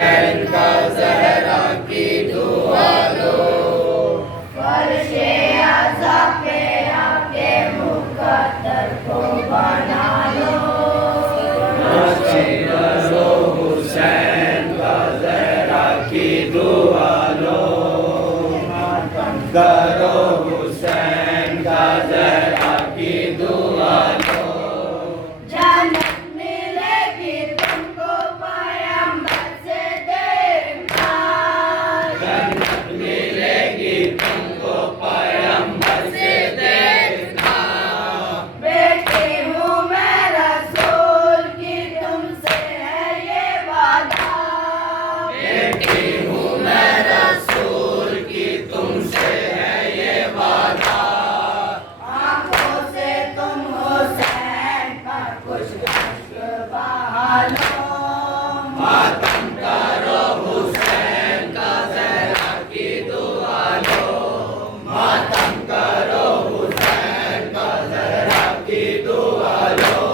का ज़हरा की दुआ लो, फर्शे आज़ा पे आपके मुक़द्दर को बना लो। करो हुसैन का ज़हरा की दुआ लो, करो हुसैन का ज़हरा की दुआ लो। जन्नत मिलेगी तुमको पैगंबर से देखना, जन्नत मिलेगी तुमको पैगंबर से देखना। बेटी हूँ मैं रसूल की तुमसे है ये वादा, बेटी हूँ मैं रसूल की तुमसे है ये वादा। आंखों से तुम हुसैन का कुछ अश्क बहा लो, मातम करो हुसैन का ज़हरा की दुआ लो, मातम करो हुसैन का ज़हरा की दुआ लो।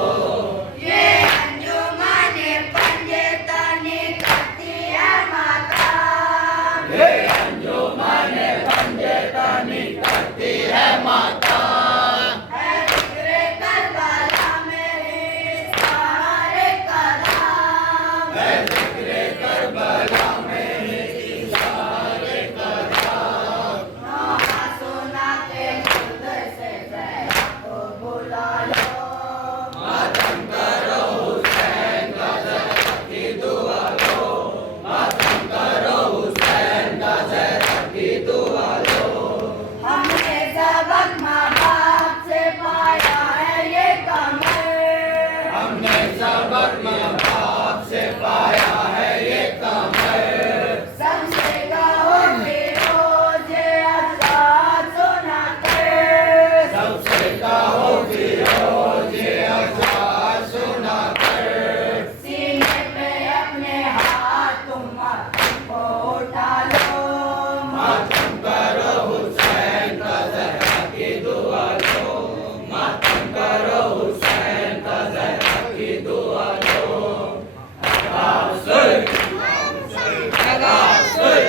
ये अंजुमने पंजतनी करती है मातम, ये अंजुमने पंजतनी करती है मातम। है ज़िक्र करबला मेरे सहारे कदम, है ज़िक्र करबला मेरे सहारे कदम। नौहा सुनाते खुद से ज़हरा को बुला लो, मातम करो हुसैन का ज़हरा की दुआ लो, मातम करो हुसैन का ज़हरा की दुआ लो। हमने सबक माँ बाप से पाया है ये कमर, हमने सबक माँ बाप से पाया है ये कमर। सबसे कहो फिरोज़े अज़ाद सुना कर, सबसे कहो फिरोज़े अज़ाद सुना कर। सीने पे अपने हाथ तुम मातम को उठा लो, मातम करो हुसैन का ज़हरा की दुआ लो, मातम करो हुसैन का ज़हरा की दुआ लो। अदासुर अदासुर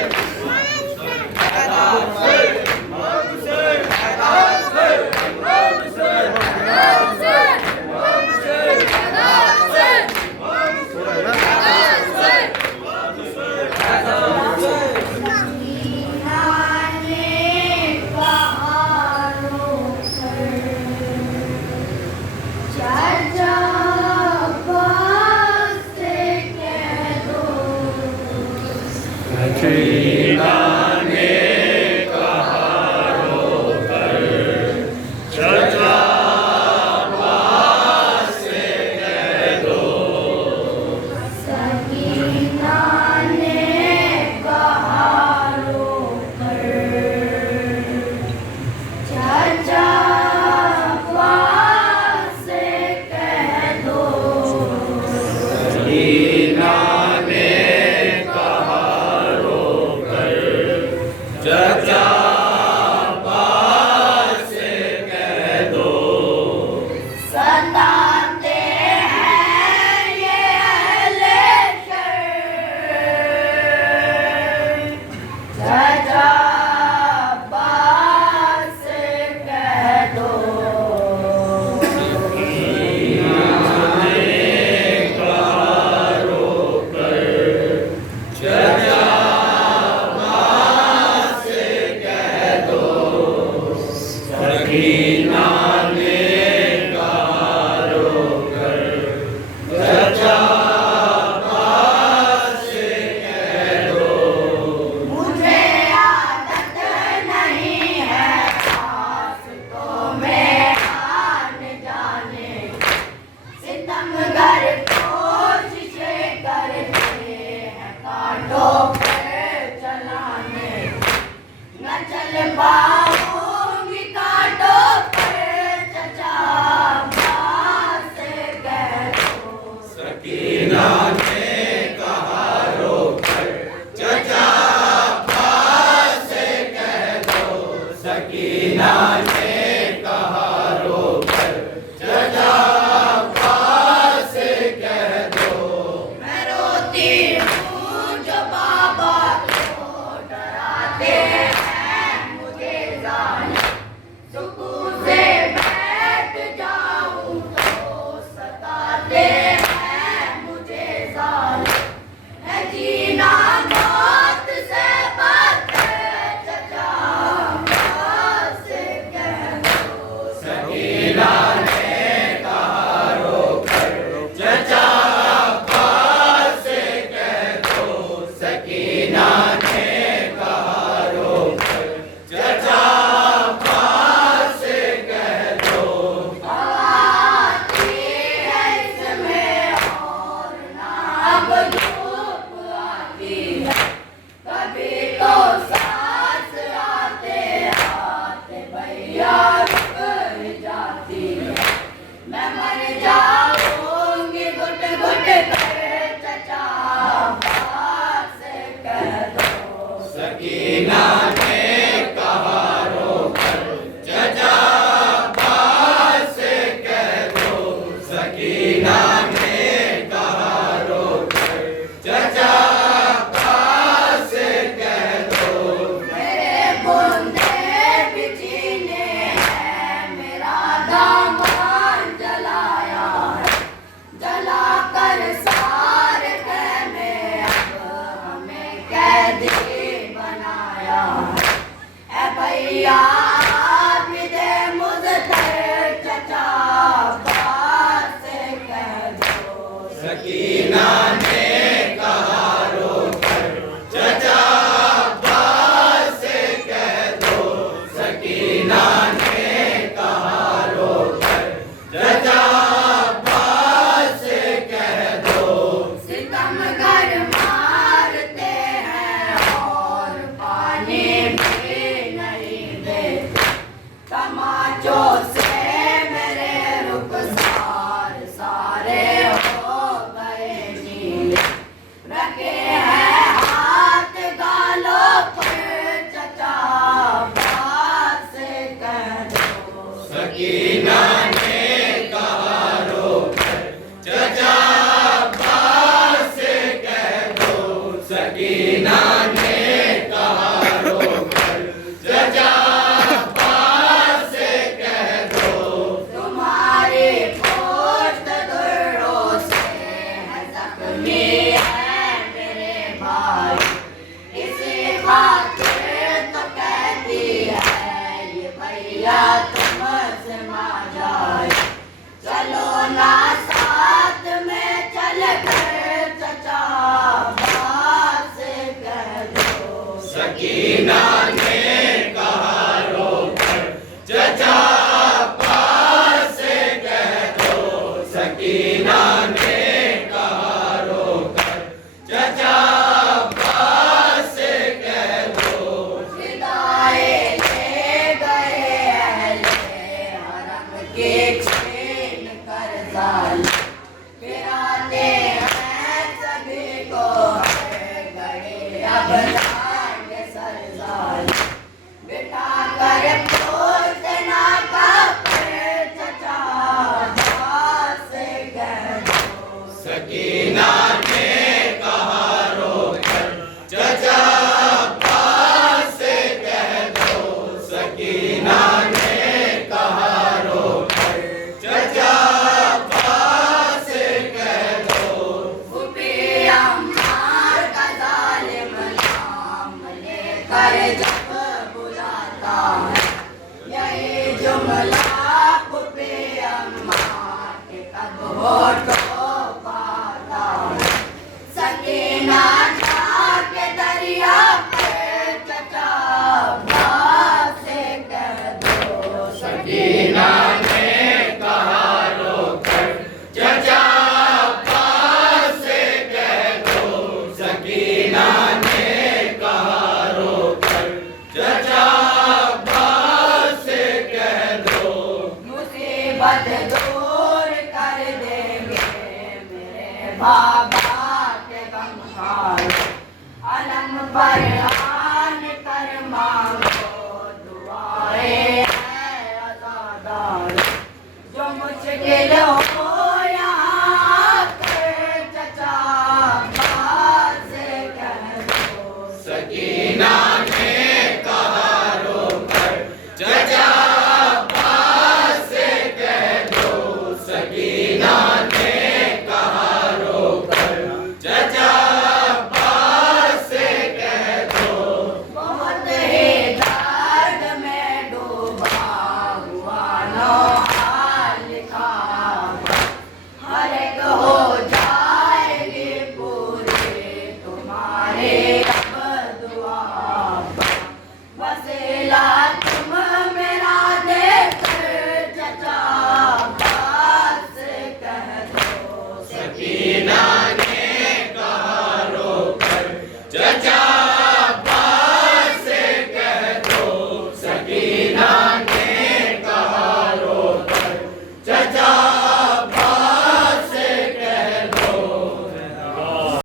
सकीना ने कहा रोकर चचा पास से कह दो तुम्हारी पोस्ट दुर्रों से है जख्मी है मेरे भाई इसी खातिर तो कहती है ये भैया तुमसे मां जाए चलो ना साथ में चल कर चचा सकीना ने कहा रोकर चचा पास से कह दो सकीना ने कहा रोकर चचा पास से कह दो विदाई ले गए अहले हरम के छीन कर जाल फिर आते हैं सभी को गए अब बिठा कर पूछना का चचा से कह दो सकीना ने कहा रोकर चचा पास से कह दो सकीना ने कहा रोकर चचा पास से कह दो फूफी अम्मार का जालिम नाम लेकर यही जुमला फूफी अम्मा के तब होठों पाता सकीना के दरिया पे चचा से कह दो सकीना ने कहा रोकर चचा से कह दो सकीना ने कहा रोकर चचा मुसीबत दूर कर देंगे मेरे बाबा के गम अलम पर